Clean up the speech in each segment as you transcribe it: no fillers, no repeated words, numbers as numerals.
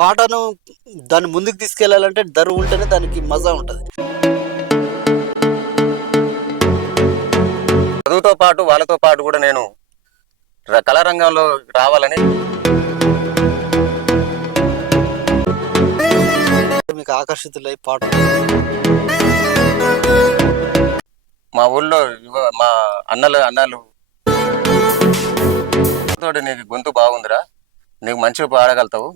పాటను దాన్ని ముందుకు తీసుకెళ్లాలంటే దరువు ఉంటేనే దానికి మజా ఉంటుంది. చదువుతో పాటు వాళ్ళతో పాటు కూడా నేను కళారంగంలో రావాలని. మీకు ఆకర్షితులై పాట మా ఊళ్ళో మా అన్నలు తోటి నీకు గొంతు బాగుందిరా, నీకు మంచిగా పాడగలుగుతావు.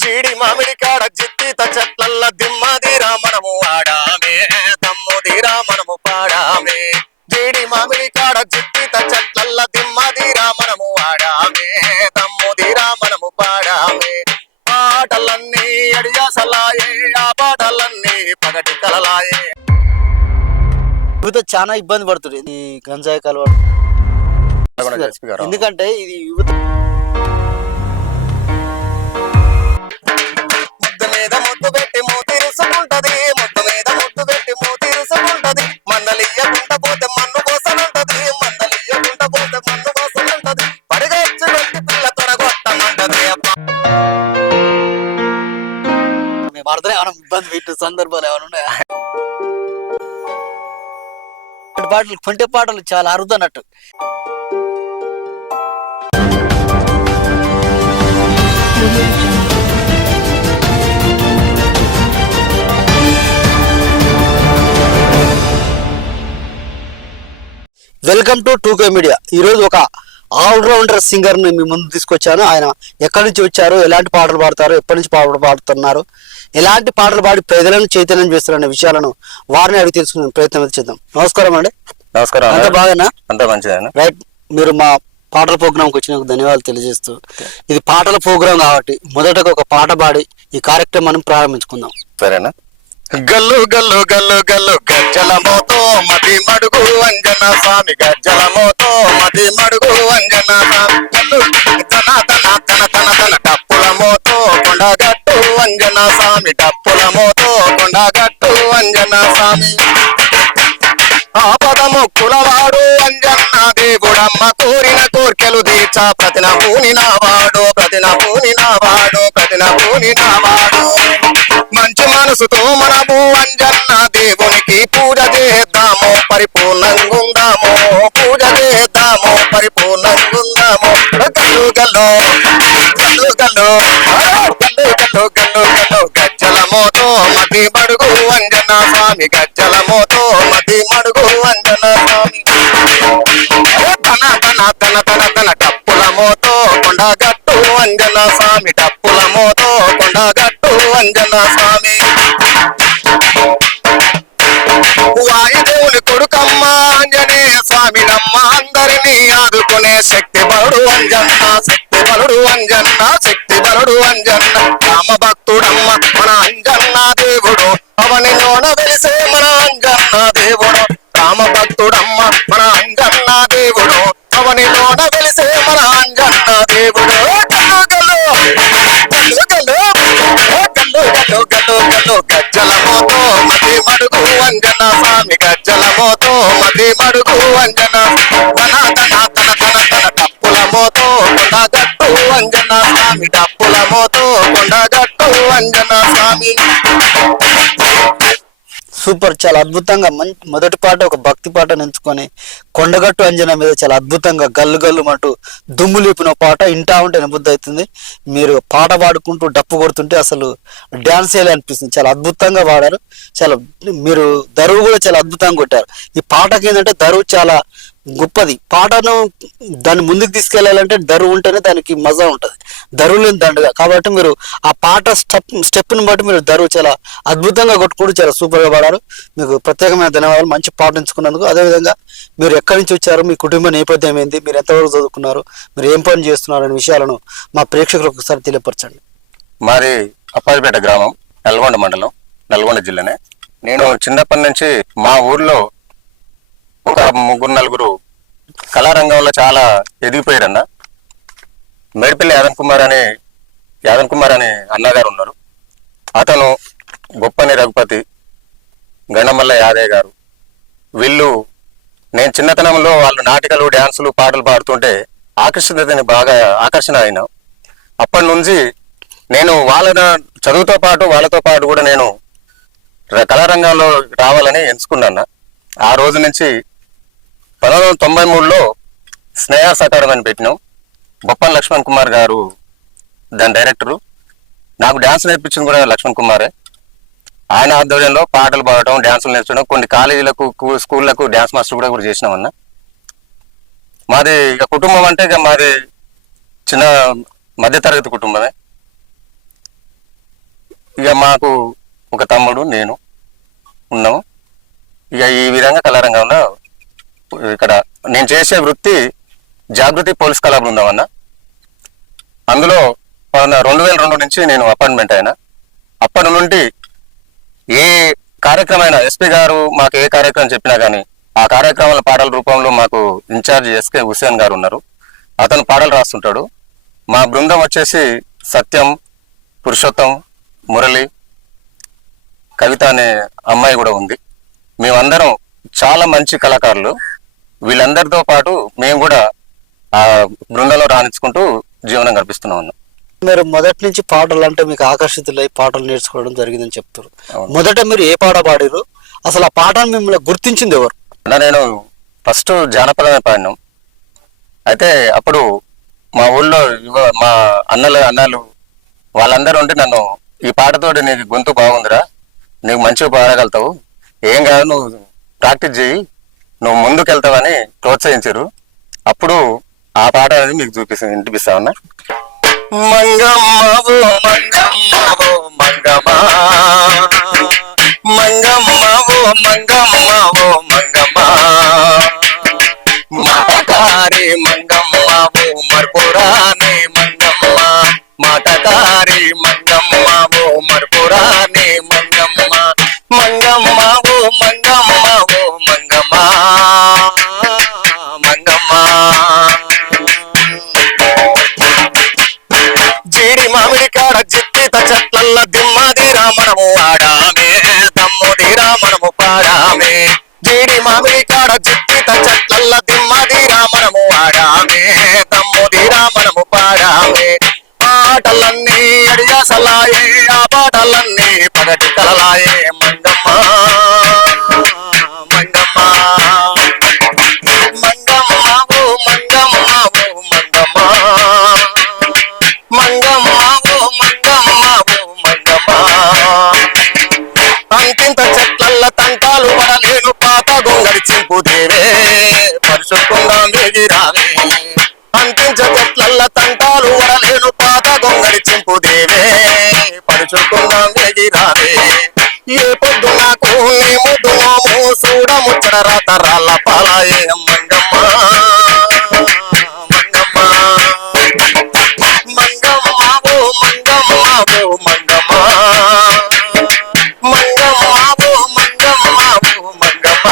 జీడి మామిడి కాడ జిత్తిత చెట్లల్ల దిమ్మదిరా మనము ఆడామే, దమ్ముదిరా మనము పాడామే. జీడి మామిడి కాడ జిత్తిత చెట్లల్ల దిమ్మదిరా మనము ఆడామే, దమ్ముదిరా మనము పాడామే. పాటలన్నీ అడియాసలాయే, ఆ పాటలన్నీ పగటి కలలాయే. యువత చాలా ఇబ్బంది పడుతుంది ఈ గంజాయి కలవాడు. ఎందుకంటే ఇది యువత ముద్దు మీద ముద్దు పెట్టి మూతిరుసుకుంటది, ముద్దు మీద ముద్దు పెట్టి మూతిరుసుకుంటది. మందలియ్యకుంట పోతే మన్ను కోసనుంటది, మందలియ్యకుంట పోతే మన్ను కోసనుంటది. పడిగొచ్చు పెట్టి పిల్ల తొడగొట్టమంటది. అర్థం ఏమైనా ఇబ్బంది పెట్టే సందర్భాలు ఏమైనా ఉన్నాయా? పాటలు కొంటే పాటలు చాలా అరుదు అన్నట్టు. Welcome to 2K media. ఈరోజు ఒక ఆల్రౌండర్ సింగర్ ని మీ ముందు తీసుకొచ్చాను. ఆయన ఎక్కడి నుంచి వచ్చారు, ఎలాంటి పాటలు పాడతారు, ఎప్పటి నుంచి పాటలు పాడుతున్నారు, ఎలాంటి పాటలు పాడి ప్రజలను చైతన్యం చేస్తున్న విషయాలను వారిని అడిగి తెలుసుకునే ప్రయత్నం చేద్దాం. నమస్కారం అండి. నమస్కారం. అంత బాగానా? అంత మంచిదేనా? రైట్. మీరు మా పాటల ప్రోగ్రాంకి వచ్చినందుకు ధన్యవాదాలు తెలియజేస్తూ, ఇది పాటల ప్రోగ్రాం కాబట్టి మొదటగా ఒక పాట పాడి ఈ కార్యక్రమాన్ని ప్రారంభించుకుందాం. సరేనా? గల్లు గల్లు గల్లు గల్లు గజ్జల మోతో మది మడుగు అంజన స్వామి, గజ్జల మోతో మది మడుగు అంజన స్వామి. గల్లు తన తన తన తన తన డప్పుల మోతో కొండగట్టు అంజన స్వామి, డప్పుల మోతో కొండగట్టు అంజన స్వామి. ఆపదము కులవాడు అంజన్న దేవుడమ్మ, కోరిన కోర్కెలు తీర్చా ప్రతిన పూనినవాడు, ప్రతిన పూనినవాడు, ప్రతిన పూనినవాడు. మంచి మనసుతో మనము అంజన్న దేవునికి పూజ చేద్దాము, పరిపూర్ణంగుందాము, పూజ చేద్దాము, పరిపూర్ణంగుందాము. గల్లు గల్లు గల్లు గల్లు గల్లు గల్లు గల్లు గల్లు గజ్జల మోతో మది మడుగు అంజన స్వామి, గజ్జల మోతో మది మడుగు అంజన స్వామి. తన తన తన తన తన డప్పుల మోతో కొండగట్టు అంజన స్వామి, డప్పుల మోతో కొండగట్టు అంజన స్వామి. వాయుదేవుని కొడుకమ్మ ఆంజనేయ స్వామి నమ్మ, అందరినీ ఆదుకునే శక్తి బలుడు అంజన్న, శక్తి బలుడు అంజన్న, శక్తి బలుడు అంజన్న. రామ భక్తుడమ్మ మన అంజన్న దేవుడు, అవనిలోన వెలిసే మన అంజన్న దేవుడు. రామ భక్తుడమ్మ మన అంజన్న దేవుడు, అవనిలోన వెలిసే మన అంజన్న దేవుడు. గల్లు గల్లు గల్లు గల్లు గల్లు గల్లు గల్లు గల్లు గజ్జల మోతో మది మడుగు అంజన స్వామి, గజ్జల మోతో మది మడుగు అంజన. తన తన తన తన తన డప్పుల మోతో కొండగట్టు అంజన స్వామి, డప్పుల మోతో కొండగట్టు అంజన స్వామి. సూపర్, చాలా అద్భుతంగా మొదటి పాట ఒక భక్తి పాటను ఎంచుకొని కొండగట్టు అంజన మీద చాలా అద్భుతంగా గల్లు గల్లు అంటూ దుమ్ము లేపిన పాట ఇంటా ఉంటే నిబుద్ధి అవుతుంది. మీరు పాట పాడుకుంటూ డప్పు కొడుతుంటే అసలు డ్యాన్స్ చేయాలి అనిపిస్తుంది. చాలా అద్భుతంగా పాడారు. చాలా మీరు దరువు కూడా చాలా అద్భుతంగా కొట్టారు. ఈ పాటకి ఏంటంటే దరువు చాలా గొప్పది. పాటను దాన్ని ముందుకు తీసుకెళ్లాలంటే దరువు ఉంటేనే దానికి మజా ఉంటుంది, దరువు లేని దండగా. కాబట్టి మీరు ఆ పాట స్టెప్ని బట్టి మీరు దరువు చాలా అద్భుతంగా కొట్టుకుంటూ చాలా సూపర్గా పాడారు. మీకు ప్రత్యేకమైన ధన్యవాదాలు మంచి పాట ఎంచుకున్నందుకు. అదేవిధంగా మీరు ఎక్కడి నుంచి వచ్చారు, మీ కుటుంబ నేపథ్యం ఏంది, మీరు ఎంతవరకు చదువుకున్నారు, మీరు ఏం పని చేస్తున్నారు అనే విషయాలను మా ప్రేక్షకులకు ఒకసారి తెలియపరచండి. మాది అప్పాజిపేట గ్రామం, నల్గొండ మండలం, నల్గొండ జిల్లానే. నేను చిన్నప్పటి నుంచి మా ఊర్లో ఒక ముగ్గురు నలుగురు కళారంగంలో చాలా ఎదిగిపోయారన్న. మేడిపల్లి యాదన్ కుమార్ అనే అన్నగారు ఉన్నారు. అతను గొప్పని రఘుపతి, గండమల్ల యాదయ్య గారు, వీళ్ళు నేను చిన్నతనంలో వాళ్ళు నాటికలు డ్యాన్సులు పాటలు పాడుతుంటే బాగా ఆకర్షణ అయినా. అప్పటి నుంచి నేను చదువుతో పాటు వాళ్ళతో పాటు కూడా నేను కళారంగంలో రావాలని ఎంచుకున్నాను. ఆ రోజు నుంచి 1993లో స్నేహాస్ అకాడమీ అని పెట్టినాం. బొప్పన్ లక్ష్మణ్ కుమార్ గారు దాని డైరెక్టరు. నాకు డ్యాన్స్ నేర్పించింది కూడా లక్ష్మణ్ కుమారే. ఆయన ఆధ్వర్యంలో పాటలు పాడటం, డ్యాన్సులు నేర్చడం, కొన్ని కాలేజీలకు స్కూళ్ళకు డ్యాన్స్ మాస్టర్ కూడా చేసినామన్నా. మాది ఇక కుటుంబం అంటే ఇక మాది చిన్న మధ్యతరగతి కుటుంబమే. ఇక మాకు ఒక తమ్ముడు, నేను ఉన్నాము. ఇక ఈ విధంగా కళారంగంలో ఇక్కడ నేను చేసే వృత్తి జాగృతి పోలీస్ కళా బృందం అన్న. అందులో 2002 నుంచి నేను అపాయింట్మెంట్ అయినా. అప్పటి నుండి ఏ కార్యక్రమం ఎస్పీ గారు మాకు ఏ కార్యక్రమం చెప్పినా కానీ ఆ కార్యక్రమాల పాటల రూపంలో మాకు ఇన్ఛార్జ్ ఎస్కే హుసేన్ గారు ఉన్నారు. అతను పాటలు రాస్తుంటాడు. మా బృందం వచ్చేసి సత్యం, పురుషోత్తం, మురళి, కవిత అనే అమ్మాయి కూడా ఉంది. మేమందరం చాలా మంచి కళాకారులు. వీళ్ళందరితో పాటు మేము కూడా ఆ బృందంలో రాణించుకుంటూ జీవనం గడిపిస్తున్నాం అన్న. మీరు మొదటి నుంచి పాటలు అంటే మీకు ఆకర్షితులై పాటలు నేర్చుకోవడం జరిగిందని చెప్తారు. మొదట మీరు ఏ పాట పాడారు, అసలు ఆ పాటను మిమ్మల్ని గుర్తించింది ఎవరు? నేను ఫస్ట్ జానపదమే పాడినాం. అయితే అప్పుడు మా ఊళ్ళో మా అన్నలు వాళ్ళందరూ ఉండి నన్ను ఈ పాటతోటి నీకు గొంతు బాగుందిరా, నీకు మంచిగా పాడగలుగుతావు, ఏం కాదు నువ్వు ప్రాక్టీస్ చేయి, నువ్వు ముందుకెళ్తావని ప్రోత్సహించారు. అప్పుడు ఆ పాట అనేది మీకు వినిపిస్తా ఉన్నా. మంగమ్మవో మంగమ్మవో మంగమా, మంగమ్మవో మంగమ్మవో మంగమా, మాటకారి మంగమ్మవో మర్పురాని మంగమ్మ, మాటకారి మంగమ్మవో మర్పురాని మంగమ్మ, మంగమ్మవో మంగమ్మవో మంగమా, మంగమ్మా. జీడి మామిడి కాడ జిత్తిత చెట్లల్ల దిమ్మదిరా మనము ఆడామే, దమ్ముదిరా మనము పాడామే. జీడి మామిడి కాడ జిత్తిత చెట్లల్ల దిమ్మదిరా మనము ఆడామే, దమ్ముదిరా మనము పాడామే. ఆటలన్నీ అడియాసలాయే, ఆ పాటలన్నీ పగటి కలలాయే. మంగమ్మ మంగమ్మ మంగమ్మవో మంగమ్మవో మంగమ్మ, మంగమ్మవో మంగమ్మవో మంగమ్మ. అంకింత చెట్లల్ల తంటాలు పడలేను పాత గొంగడి చింపుదేవే, పరిశుద్ధంగా వేగిరావే. అంకించ చెట్లల్ల తంటాలు పడలేను పాత గొంగడి చింపుదేవే, పరిశుద్ధంగా వేగిరావే. ఏ పొద్దు నాకు నీ ముద్దు నోము చూడ ముచ్చడ రాతరాల పాలాయే. మంగమ్మ మంగమ్మ మంగమ్మవో మంగమ్మవో మంగమ్మ, మంగమ్మవో మంగమ్మవో మంగమ్మ,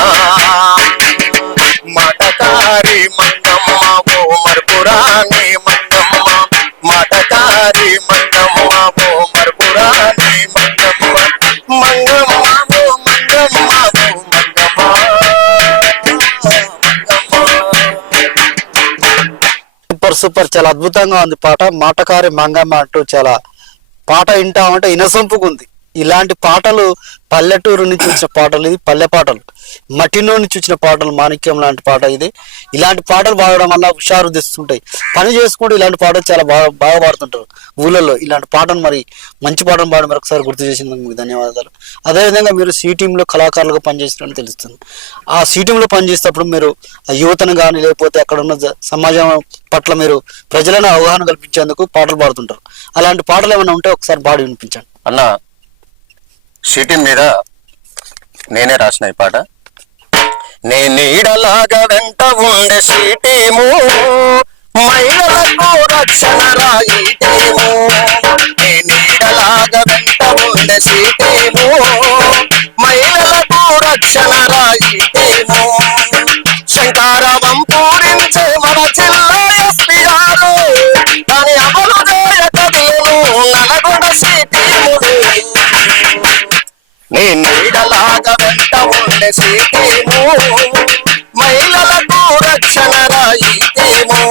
మాటకారి మంగమ్మవో మర్పురాని మంగమ్మ, మాటకారి మంగమ్మవో మర్పురాని మంగమ్మ, మంగమ్మవో మంగమ్మవో మంగమ్మ, సూపర్ సూపర్, చాలా అద్భుతంగా ఉంది పాట. మాటకారి మంగమ్మ అంటూ చాలా పాట వింటామంటే ఇనసొంపుకుంది. ఇలాంటి పాటలు పల్లెటూరు నుంచి వచ్చిన పాటలు, ఇది పల్లె పాటలు, మట్టిలో నుంచి వచ్చిన పాటలు, మాణిక్యం లాంటి పాట ఇది. ఇలాంటి పాటలు పాడడం వల్ల హుషారు తెస్తుంటాయి. పని చేసుకుంటూ ఇలాంటి పాటలు చాలా బాగా పాడుతుంటారు ఊళ్ళల్లో. ఇలాంటి పాటను మరి మంచి పాటను పాడి మరొకసారి గుర్తు చేసినందుకు మీకు ధన్యవాదాలు. అదేవిధంగా మీరు సి టీంలో కళాకారులుగా పనిచేసినట్టు తెలుస్తుంది. ఆ సి టీంలో పనిచేసేటప్పుడు మీరు ఆ యువతను కానీ లేకపోతే అక్కడ ఉన్న సమాజం పట్ల మీరు ప్రజలను అవగాహన కల్పించేందుకు పాటలు పాడుతుంటారు. అలాంటి పాటలు ఏమైనా ఉంటే ఒకసారి పాడి వినిపించండి అన్న. షీటి మీద నేనే రాసిన ఈ పాట. నే నీడలాగా వెంట ఉండే షీటీము, మహిళలకు రక్షణ రాయిటీము. నే నీడలాగా వెంట ఉండే షీటీము, మహిళలకు రక్షణ రాయిటీము. శంకారవం పూరించే మన జిల్లా ఎస్పీ గారు, దాని అమలు చేయకదేను నల్గొండ షీటీములు. నీ నీడలాగా వెంట ఉండే సీతేమో, మహిళలకు రక్షణ రాయితేమో.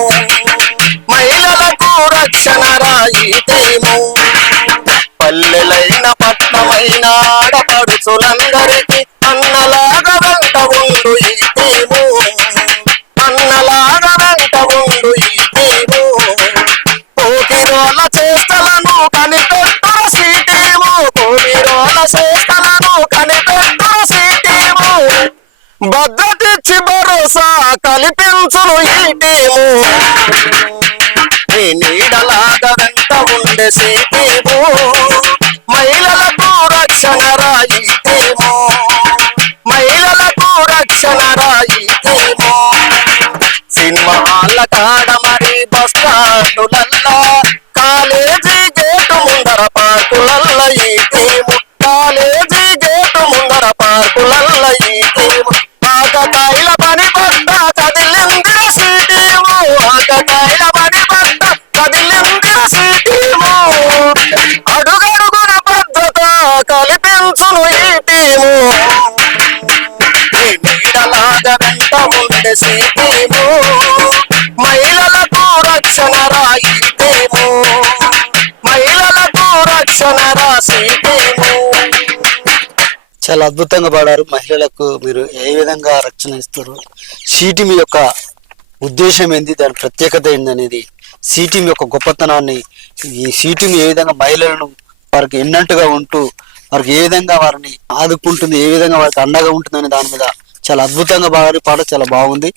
సీతేమో మహిళలకు రక్షణ రాయితేమో మహిళలకు రక్షణ రాయితేమో సినిమా హాల్ల కాడ మరి బస్ స్టాండులల్లా కాలేజీ గేటు ముందర పార్కులల్ల ఈతేమో కాలేజీ గేటు ముందర పార్కులల్ల ఈతేమో ఆకతాయిల పని పట్ట కదిలిందిర సీటేమో ఆకతాయిల పని పట్ట కదిలిందిర సీటేమో అడుగడుగున భద్రత కల్పించును ఈ టీము నీడలాగా వెంట ఉండే సీటేమో మహిళలకు రక్షణ రాయితేమో మహిళలకు రక్షణ రాసీటేమో. చాలా అద్భుతంగా పాడారు. మహిళలకు మీరు ఏ విధంగా రక్షణ ఇస్తారు, సీటీఎం యొక్క ఉద్దేశం ఏంది, దాని ప్రత్యేకత ఏందనేది, సీటీఎం యొక్క గొప్పతనాన్ని, ఈ సీటీఎం ఏ విధంగా మహిళలను వారికి ఎన్నట్టుగా ఉంటూ వారికి ఏ విధంగా వారిని ఆదుకుంటుంది, ఏ విధంగా వారికి అండగా ఉంటుందనే దాని మీద చాలా అద్భుతంగా పాడారు. పాట చాలా బాగుంది.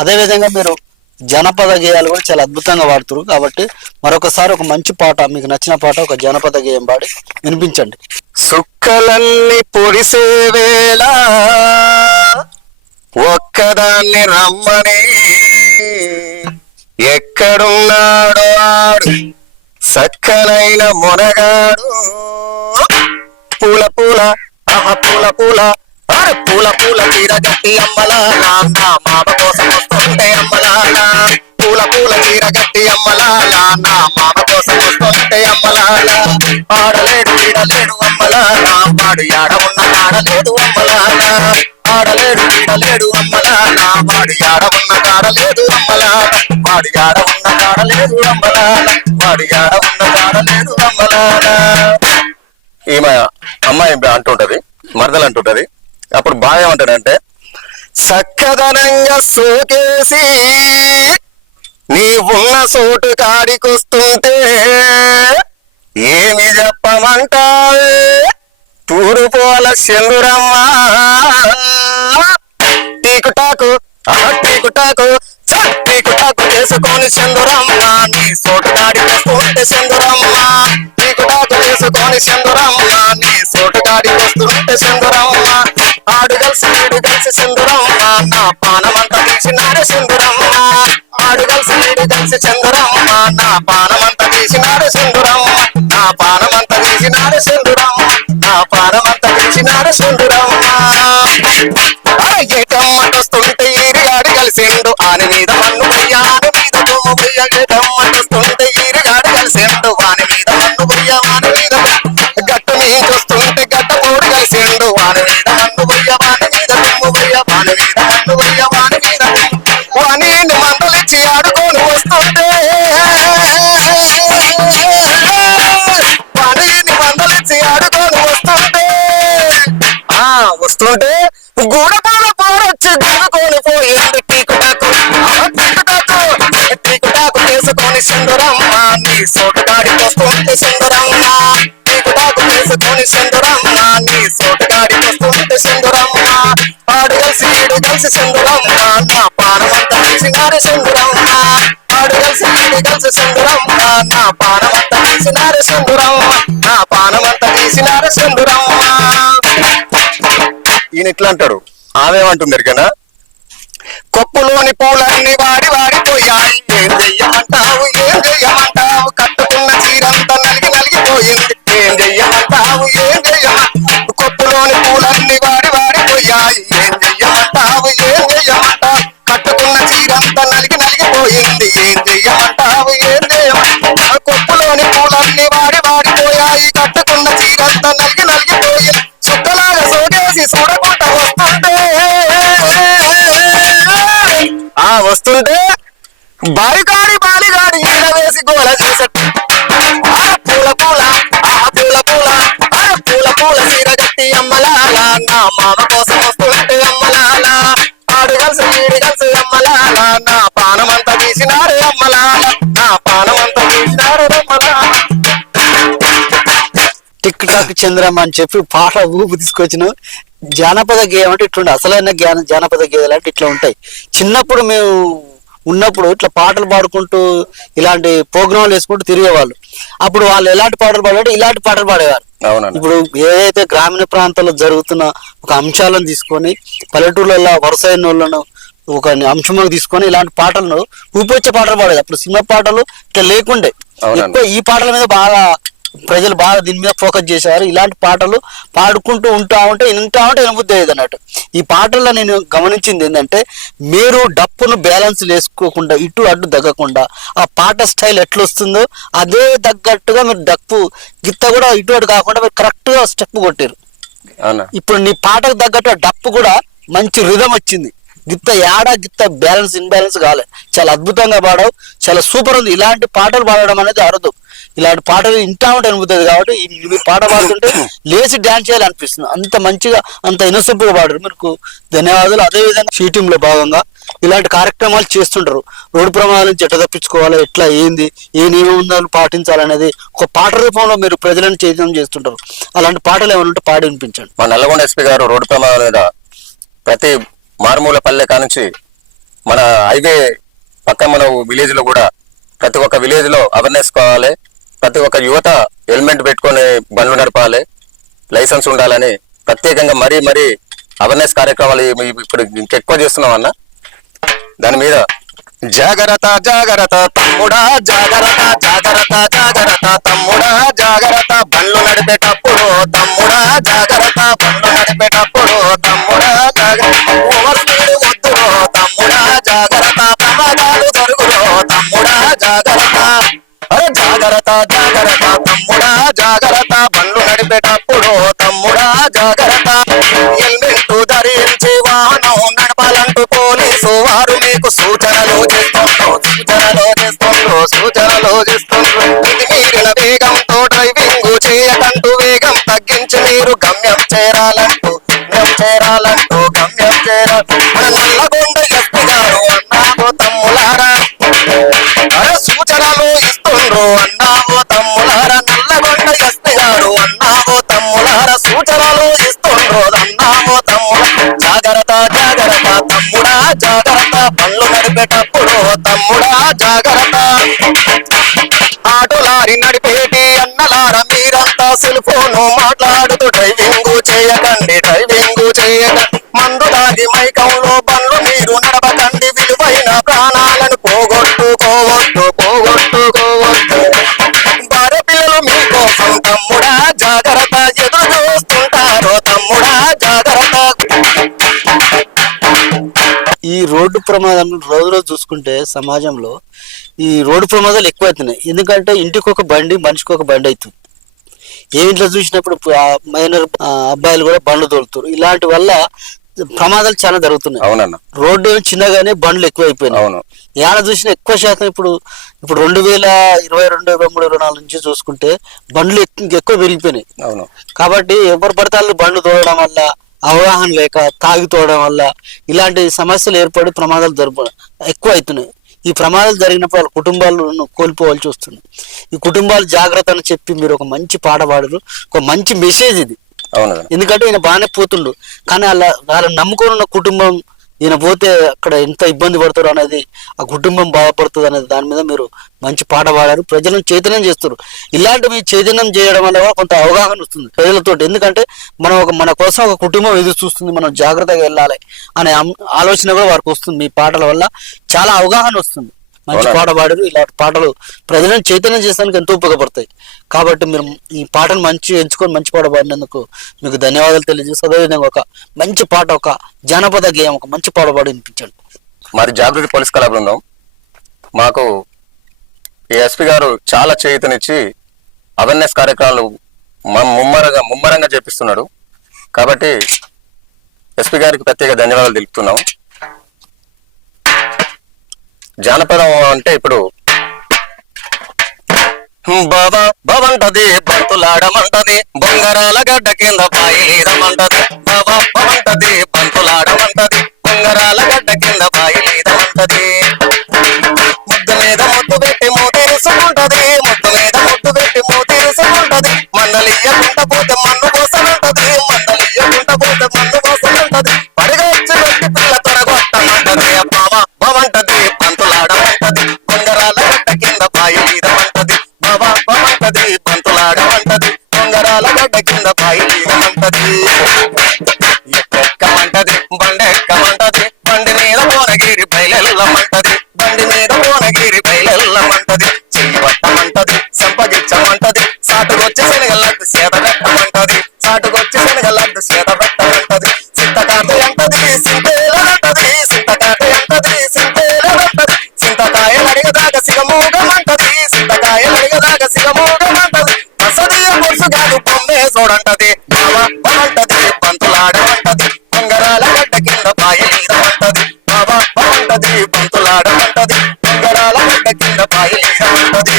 అదేవిధంగా మీరు జనపద గేయాలు కూడా చాలా అద్భుతంగా పాడుతారు. కాబట్టి మరొకసారి ఒక మంచి పాట, మీకు నచ్చిన పాట, ఒక జనపద గేయం పాడి వినిపించండి. సుక్కలన్నీ పొడిసే వేళ ఒక్కదాన్ని రమ్మని ఎక్కడున్నాడో ఆడు సక్కనైన మొనగాడు పూల పూల పూల పూల పూల పూల చీర గట్టి అమ్మలాలా నా మామ కోసం వస్తుంటే అమ్మలాలా పూల పూల చీర గట్టి అమ్మలాలా నా మామ కోసం వస్తుంటే అమ్మలాలా ఆడలేడు ఈడలేడు అమ్మలాలా వాడు ఆడ ఉన్న ఆడలేదు అమ్మలాలా ఆడలేడు ఈడలేడు అమ్మలాలా వాడు ఆడ ఉన్న కాడలేదు అమ్మలాలా వాడు ఆడ ఉన్న కాడలేదు అమ్మలాలా వాడు ఆడ ఉన్న కాడలేదు అమ్మలాలా. ఈమె అమ్మాయి అంటుంటది, మరదలు అంటుంటది. అప్పుడు బాగా ఏమంటాడంటే సక్కదనంగా సోకేసి నీ ఉన్న చోటు కాడికొస్తుంటే ఏమి చెప్పమంటావే తూరుపోల చంద్రమ్మ టీకుటాకు టీకుటాకు టీకుటాకు చేసుకొని చంద్రమ్మ నీ చోటు కాడికొస్తుంటే చంద్రమ్మ టీకుటాకు చేసుకొని చంద్రమ్మ నీ చోటు కాడికొస్తుంటే చంద్రమ్మ ఆడు కలిసి వీడు కలిసి చంద్రమ్మ నా పానమంతా తీసినాడు చంద్రమ్మ ఆడు కలిసి వీడు కలిసి చంద్రమ్మ నా పానమంతా తీసినాడు చంద్రమ్మ నా పానమంతా తీసినాడు చంద్రమ్మ నా పానమంతా తీసినాడు చంద్రమ్మ. ఏటమ్మటొస్తుంటే ఈరిగాడు కలిసిండు ఆని మీద మన్ను పోయ్య ఆని మీద దుమ్ము పోయ్య ఏటమ్మటొస్తుంటే ఈరిగాడు కలిసిండు వాని మీద మన్ను పోయ్య వాని మీద గట్టు నీకొస్తుంటే గట్ట పోడు కలిసిండు వాని మీద మన్ను పోయ్య వాని మీద దుమ్ము పోయ్య వాని మీద మన్ను పోయ్య వాని మీద వాని మందలిచ్చి ఆడుకొని వస్తుంటే వాని మందలిచ్చి ఆడుకొని వస్తుంటే వస్తుంటే గూడపాల పోరొచ్చి గుడుకొని పోయింది టీకుటాకు టీకుటాకు టీకుటాకు చేసుకొని చంద్రమ్మ నీ సోటు కాడికొస్తుంటే చంద్రమ్మ టీకుటాకు చేసుకొని చంద్రమ్మ నీ సోటు కాడికొస్తుంటే చంద్రమ్మ ఆడు కలిసి ఈడు కలిసి చంద్రమ్మ నా పానమంతా తీసినారు చంద్రమ్మ ఆడు కలిసి ఈడు కలిసి చంద్రమ్మ నా పానమంతా తీసినారు చంద్రమ్మ నా పానమంతా తీసినారు చంద్రమ్మ. ఈయన ఇట్లా అంటాడు, ఆమెమంటుంది ఎరికనా కొప్పులోని పూలన్నీ వాడి వాడిపోయాయి ఏం చెయ్యమంటావు ఏం చెయ్యమంటావు కట్టుకున్న చీరంతా నలిగి నలిగిపోయింది ఏం చెయ్యమంటావు ఏం చెయ్యమంటావు కొప్పులోని పూలన్నీ వాడి వాడిపోయాయి ఏం చెయ్యమంటావు ఏం చెయ్యమంటావు కట్టుకున్న చీరంతా నలిగి నలిగిపోయింది ఏం చెయ్యమంటావు ఏం చెయ్యమంటావు కొప్పులోని పూలన్నీ వాడి వాడిపోయాయి కట్టుకున్న చీరంతా నలిగి నలిగిపోయింది సుక్కలాగా సోగేసి చూడకుండా వస్తుంటే వస్తుంటే బాలిగాడి బాలిగాడి ఈడ వేసి గోల చేసట్టు పూల పూల పూల పూల పూల పూల సీర గట్టి అమ్మలాల నా మామ కోసం వస్తుంటే అమ్మలాల ఆడు కలిసి ఈడు కలిసి అమ్మలాల నా పానమంతా తీసినారు అమ్మలాల నా పానమంతా తీసినారు అమ్మలాల. టిక్ టాక్ చంద్రమ్మ అని చెప్పి పాట ఊపు తీసుకొచ్చిన జానపద గేయం అంటే ఇట్లుండే అసలైన జానపద గేయాలు అంటే ఇట్లా ఉంటాయి. చిన్నప్పుడు మేము ఉన్నప్పుడు ఇట్లా పాటలు పాడుకుంటూ ఇలాంటి ప్రోగ్రాంలు వేసుకుంటూ తిరిగేవాళ్ళు. అప్పుడు వాళ్ళు ఎలాంటి పాటలు పాడారు, ఇలాంటి పాటలు పాడేవారు. అవునండి. ఇప్పుడు ఏదైతే గ్రామీణ ప్రాంతాల్లో జరుగుతున్న ఒక అంశాలను తీసుకొని పల్లెటూళ్ళలో వరుసైన వాళ్ళను ఒక అంశంగా తీసుకొని ఇలాంటి పాటలను ఊపొచ్చే పాటలు పాడేది. అప్పుడు సినిమా పాటలు ఇట్లా లేకుండే. ఎక్కువ ఈ పాటల మీద బాగా ప్రజలు బాగా దీని మీద ఫోకస్ చేశారు. ఇలాంటి పాటలు పాడుకుంటూ వింటా ఉంటే వినబుద్ధి అయ్యేది అన్నట్టు. ఈ పాటల్లో నేను గమనించింది ఏంటంటే, మీరు డప్పును బ్యాలెన్స్ వేసుకోకుండా ఇటు అడ్డు తగ్గకుండా ఆ పాట స్టైల్ ఎట్లా వస్తుందో అదే తగ్గట్టుగా మీరు డప్పు గిత్త కూడా ఇటు అటు కాకుండా మీరు కరెక్ట్ గా స్టెప్ కొట్టారు. ఇప్పుడు నీ పాటకు తగ్గట్టు డప్పు కూడా మంచి రిధం వచ్చింది. గిత్త గిత్త బ్యాలెన్స్ ఇన్బ్యాలెన్స్ కాలే. చాలా అద్భుతంగా పాడావు, చాలా సూపర్ ఉంది. ఇలాంటి పాటలు పాడడం అనేది అరుదు. ఇలాంటి పాటలు ఇంటా ఉంటే అనిపిస్తుంది. కాబట్టి మీ పాట పాడుతుంటే లేచి డాన్స్ చేయాలనిపిస్తుంది. అంత మంచిగా అంత ఇన్నసెంపుగా పాడారు. మీకు ధన్యవాదాలు. అదేవిధంగా షూటింగ్ లో భాగంగా ఇలాంటి కార్యక్రమాలు చేస్తుంటారు. రోడ్డు ప్రమాదాల నుంచి ఎట్లా తప్పించుకోవాలి, ఎట్లా ఏంది, ఏ నియమాలు పాటించాలనేది ఒక పాట రూపంలో మీరు ప్రజలను చైతన్యం చేస్తుంటారు. అలాంటి పాటలు ఏమైనా ఉంటే పాడి వినిపించండి. మా నల్లగొండ ఎస్పీ గారు రోడ్డు ప్రమాదాల మీద ప్రతి మారుమూల పల్లె కానుంచి మన హైవే పక్క మన విలేజ్ లో కూడా ప్రతి ఒక్క విలేజ్ లో అవేర్నెస్ కావాలి. ప్రతి ఒక్క యువత హెల్మెట్ పెట్టుకొని బండ్లు నడపాలి, లైసెన్స్ ఉండాలని ప్రత్యేకంగా మరీ అవేర్నెస్ కార్యక్రమాలు ఇప్పుడు ఇంకెక్కువ చేస్తున్నాం అన్న. దాని మీద జాగ్రత్త జాగ్రత్త తమ్ముడా, జాగ్రత్త జాగ్రత్త జాగ్రత్త తమ్ముడా, జాగ్రత్త బండ్లు నడిపేటప్పుడు తమ్ముడా, జాగ్రత్త బండ్లు నడిపేటప్పుడు తమ్ముడా, జాగ్రత్త ఓవర్ స్పీడ్ వద్దురో తమ్ముడా, జాగ్రత్త ప్రమాదాలు జరుగురో తమ్ముడా, జాగ్రత్త జాగ్రత్త జాగ్రత్త తమ్ముడా, జాగ్రత్త బండ్లు నడిపేటప్పుడు తమ్ముడా, జాగ్రత్త హెల్మెట్ ధరించి వాహనం నడపాలంటూ పోలీసు వారు మీకు సూచనలు చేస్తుండ్రు. ఇది మీరిన వేగంతో డ్రైవింగ్ చేయకంటూ వేగం తగ్గించి మీరు గమ్యం చేరాలంటూ మన నల్లగొండ ఎస్పీ గారు అన్నావు తమ్ములారా, సూచనలు ఇస్తుండ్రు అన్నావు తమ్ములారా, నల్లగొండ ఎస్పీ గారు అన్నావు తమ్ములారా, సూచనలు ఇస్తుండ్రు అన్నావు తమ్ముడా, జాగ్రత్త జాగ్రత్త తమ్ముడా, జాగ్రత్త బండ్లు నడిపేటప్పుడు తమ్ముడా, జాగ్రత్త ఆటో లారీ నడిపేటి అన్నలారా మీరంతా సెల్ ఫోను మాట్లాడుతూ డ్రైవింగ్ చేయకండి, మందు దాగి మైకంలో బండ్లు మీరు నడపకండి, విలువైన ప్రాణాలను పోగొట్టుకోవద్దు. భార్య పిల్లలు మీకోసం తమ్ముడా జాగ్రత్త ఎదురు చూస్తుంటారో తమ్ముడా, జాగ్రత్త. ఈ రోడ్డు ప్రమాదాలు రోజు చూసుకుంటే సమాజంలో ఈ రోడ్డు ప్రమాదాలు ఎక్కువవుతున్నాయి. ఎందుకంటే ఇంటికి ఒక బండి, మనిషికి ఒక బండి అవుతుంది. ఏ ఇంట్లో చూసినప్పుడు మైనర్ అబ్బాయిలు కూడా బండ్లు తోలుతారు. ఇలాంటి వల్ల ప్రమాదాలు చాలా జరుగుతున్నాయి. అవునన్న. రోడ్డు చిన్నగానే బండ్లు ఎక్కువైపోయినాయి. అవును. ఏడ చూసినా ఎక్కువ శాతం ఇప్పుడు 2022, 23, 24 నుంచి చూసుకుంటే బండ్లు ఎక్కువ పెరిగిపోయినాయి. అవును. కాబట్టి ఎవరు పడితే వాళ్ళు బండ్లు తోలడం వల్ల, అవగాహన లేక తాగి తోడడం వల్ల ఇలాంటి సమస్యలు ఏర్పడి ప్రమాదాలు ఎక్కువ అవుతున్నాయి. ఈ ప్రమాదాలు జరిగినప్పుడు వాళ్ళ కుటుంబాలను కోల్పోవాల్సి వస్తుంది. ఈ కుటుంబాలు జాగ్రత్త అని చెప్పి మీరు ఒక మంచి పాట పాడరు, ఒక మంచి మెసేజ్ ఇది. ఎందుకంటే ఈయన బాగానే పోతుండు, కానీ వాళ్ళని నమ్ముకొని ఉన్న కుటుంబం ఈయన పోతే అక్కడ ఎంత ఇబ్బంది పడతారు అనేది, ఆ కుటుంబం బాధపడుతుంది అనేది దాని మీద మీరు మంచి పాట పాడారు. ప్రజలను చైతన్యం చేస్తారు. ఇలాంటి మీ చైతన్యం చేయడం వల్ల కొంత అవగాహన వస్తుంది ప్రజలతో. ఎందుకంటే మన కోసం ఒక కుటుంబం ఎదురు చూస్తుంది, మనం జాగ్రత్తగా వెళ్ళాలి అనే ఆలోచన కూడా వారికి వస్తుంది. మీ పాటల వల్ల చాలా అవగాహన వస్తుంది. మంచి పాట పాడారు. ఇలాంటి పాటలు ప్రజలను చైతన్యం చేసడానికి ఎంతో ఉపయోగపడతాయి. కాబట్టి మీరు ఈ పాటను మంచి ఎంచుకొని మంచి పాట పాడినందుకు మీకు ధన్యవాదాలు తెలియజేసి, అదేవిధంగా ఒక మంచి పాట, ఒక జానపద గేయం, ఒక మంచి పాట పాడి వినిపించండి. మరి జాగృతి పోలీస్ కళా బృందం మాకు ఎస్పీ గారు చాలా చేయూతనిచ్చి అవేర్నెస్ కార్యక్రమాలు ముమ్మరంగా చేపిస్తున్నాడు. కాబట్టి ఎస్పీ గారికి ప్రత్యేక ధన్యవాదాలు తెలుపుతున్నాం. జానపదం అంటే ఇప్పుడు బాబా బాబంటది, బంతులాడమంటది, బొంగరాల గడ్డ కింద పాయిలీదమంటది. బాబా బాబంటది, బంతులాడమంటది, బొంగరాల గడ్డ కింద పాయిలీదమంటది. ముద్దు మీద ముద్దు పెట్టి మూతీరుసుకుంటది, ముద్దు మీద ముద్దు పెట్టి మూతీరుసుకుంటది. మందలియ్యకుంట పోతే మన్ను కోసమంటది, మందలియ్యకుంట పోతే మన్ను కోసమంటది. పడిగొచ్చి పెట్టి పిల్ల తొడగొట్టమంటది. బాబా బాబంటది, బంతులాడ సిగమోగమంటది అసదీయ పొడుసు కాదు బొమ్మే చూడంటది బాబా బాగుంటది పంతులాడమంటది ఉంగరాల గడ్డ కింద పాయలీరమంటది బాబా బాగుంటది పంతులాడమంటది ఉంగరాల గడ్డ కింద పాయలీరమంటది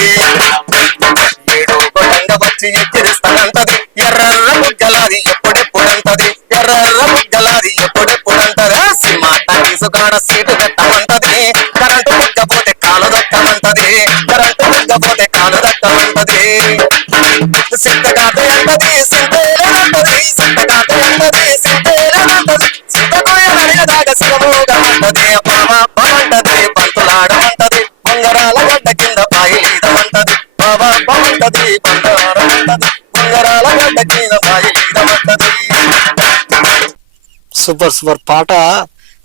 ఏడు గొడంగ వచ్చి ఎక్కిరిస్తానంటది ఎర్రర్ర ముగ్గలాది ఎప్పుడెప్పుడంటది ఎర్రర్ర ముగ్గలాది ఎప్పుడెప్పుడంటది సినిమా టాకీసుకాడ సీటు పెట్టమంటది కరెంటు ముగ్గపోతే కాలు దక్కమంటది కరెంటు ముగ్గపోతే కాలు దక్కమంటది సిద్ధగాతే అంటది సింతేలేనంటది సిద్ధగాతే అంటది సింతేలేనంటది సిద్ధకోయదాకా శివమోగమంటది బాబా బాగుంటది పంతులాడమంటది ఉంగరాల గడ్డ కింద పాయలీదమంటది బాబా బాగుంటది పంతులాడమంటది ఉంగరాల గడ్డ కింద పాయలీదమంటది. సూపర్ సూపర్ పాట.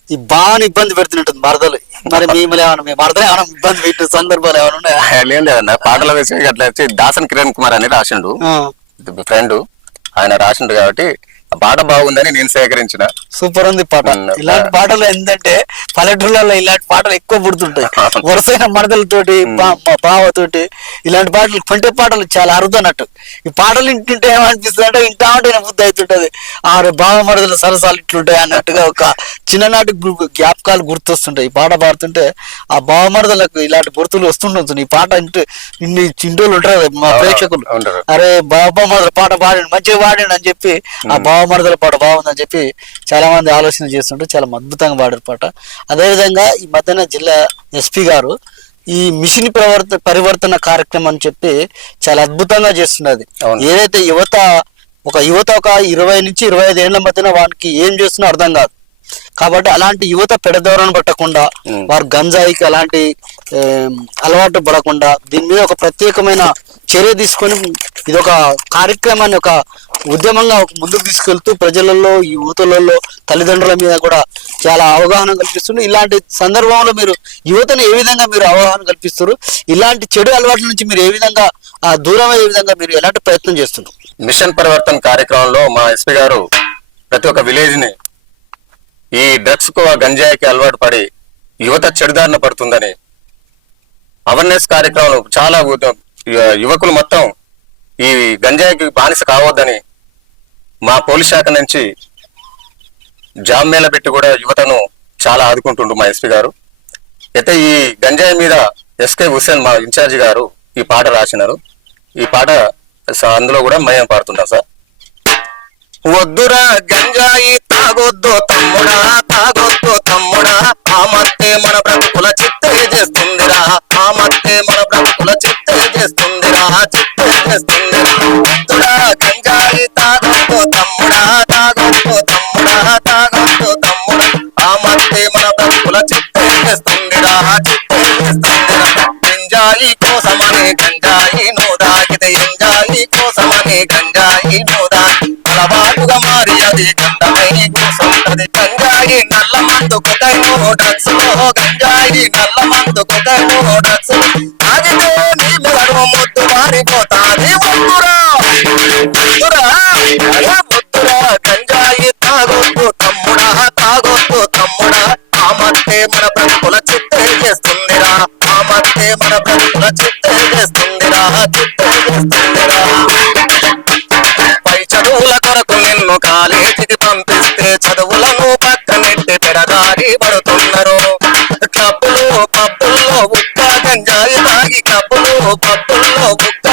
ఈ బాగా ఇబ్బంది పెడుతున్నట్టుంది మరదలు. మరి మిమ్మల్ని ఏమన్నా మీ మరదలు ఏమైనా ఇబ్బంది పెట్టిన సందర్భాలు ఏమైనా ఉన్నాయా? లేదు లేదన్న, పాటల విషయం అట్లా వచ్చి దాసన్ కిరణ్ కుమార్ అని రాసిండు ఫ్రెండ్, ఆయన రాసిండు కాబట్టి ఆ పాట బాగుందని నేను సేకరించిన. సూపర్ ఉంది పాట. ఇలాంటి పాటలు ఏంటంటే పల్లెటూళ్ళలో ఇలాంటి పాటలు ఎక్కువ పుడుతుంటాయి. వరుసైన మరదలతోటి బావతోటి ఇలాంటి పాటలు కొంటే పాటలు చాలా అరుదన్నట్టు. ఈ పాటలు ఇంటుంటే ఏమనిపిస్తుంది అంటే ఇంటా ఉంటే బుద్ధి అవుతుంటది. బావ మరదలు సరసాలు ఇట్లుంటాయి అన్నట్టుగా ఒక చిన్ననాటి జ్ఞాపకాలు గుర్తొస్తుంటాయి. ఈ పాట పాడుతుంటే ఆ బావ మరదలకు ఇలాంటి గుర్తులు వస్తుంటుంది. ఈ పాట ఇన్ని చింటోళ్ళు ఉంటారు మా ప్రేక్షకులు, అరే బాబా మరదల పాట పాడండి మంచిగా పాడండి అని చెప్పి, ఆ బావ మరదల పాట బాగుందని చెప్పి చాలా మంది ఆలోచన చేస్తుంటే చాలా అద్భుతంగా పాడారు పాట. అదేవిధంగా ఈ మధ్యన జిల్లా ఎస్పీ గారు ఈ మిషన్ పరివర్తన కార్యక్రమం అని చెప్పి చాలా అద్భుతంగా చేస్తున్నది. ఏదైతే యువత ఒక 20 నుంచి 25 ఏళ్ల మధ్యన వారికి ఏం చేస్తున్నా అర్థం కాదు. కాబట్టి అలాంటి యువత పెడదోరను పట్టకుండా, వారు గంజాయికి అలాంటి అలవాటు పడకుండా దీని మీద ఒక ప్రత్యేకమైన చర్య తీసుకొని ఇది ఒక కార్యక్రమాన్ని ఒక ఉద్యమంగా ముందుకు తీసుకెళ్తూ ప్రజలలో, ఈ యువతులలో, తల్లిదండ్రుల మీద కూడా చాలా అవగాహన కల్పిస్తుంది. ఇలాంటి సందర్భంలో మీరు యువతను ఏ విధంగా మీరు అవగాహన కల్పిస్తారు? ఇలాంటి చెడు అలవాట్ల నుంచి మీరు ఏ విధంగా దూరం అయ్యే విధంగా మీరు ఎలాంటి ప్రయత్నం చేస్తున్నారు? మిషన్ పరివర్తన కార్యక్రమంలో మా ఎస్పీ గారు ప్రతి ఒక్క విలేజ్ ని ఈ డ్రగ్స్ కు గంజాయికి అలవాటు పడి యువత చెడుదారిన పడుతుందని అవేర్నెస్ కార్యక్రమాలు చాలా యువకులు మొత్తం ఈ గంజాయికి బానిస కావద్దని మా పోలీస్ శాఖ నుంచి జాబ్ మేళ పెట్టి కూడా యువతను చాలా ఆదుకుంటుండ్రు మా ఎస్పీ గారు. అయితే ఈ గంజాయి మీద ఎస్కే హుస్సేన్ మా ఇన్ఛార్జి గారు ఈ పాట రాసినారు. ఈ పాట అందులో కూడా మేము పాడుతుంటాం సార్. వద్దురా గంజాయి తాగొద్దు తమ్ముడా, తాగొద్దు తమ్ముడా, ఆ మత్తే మన బ్రతుకుల చిత్తే చేస్తుందిరా, ఆ మత్తే మన బ్రతుకుల చిత్తే చేస్తుందిరా, చిత్తే చేస్తుందిరా. వద్దురా గంజాయి తాగొద్దు తమ్ముడా, తాగొద్దు తమ్ముడా, తాగొద్దు తమ్ముడా, ఆ మత్తే మన బ్రతుకుల చిత్తే చేస్తుందిరా, చిత్తే చేస్తుందిరా. గంజాయి కోసమని గంజాయి నోదాగితే, ఎంజాయి కోసమని గంజాయి నోదాగి అలవాటుగా మారి అది గంటమై కూసుంటది. గంజాయి నల్ల మందు కొకైను డ్రగ్స్ లో, గంజాయి నల్ల మందు కొకైను డ్రగ్స్ లో తాగితే నీ మెదడు ముద్దు మారిపోతాది. వద్దురా వద్దురా వద్దురా గంజాయి తాగొద్దు తమ్ముడా, తాగొద్దు తమ్ముడా, ఆ మత్తే మన బ్రతుకుల చిత్తే చేస్తుందిరా, ఆ మత్తే మన బ్రతుకుల చిత్తే చేస్తుందిరా, చిత్తే చేస్తుందిరా. పై చదువుల కొరకు నిన్ను కాలేజీకి పంపిస్తే చదువులను పక్కనెట్టి పెడదారి పడుతున్నారు. క్లబ్బులు పబ్బుల్లో ఉక్క గంజాయి తాగి, క్లబ్బులు పబ్బుల్లో ఉక్క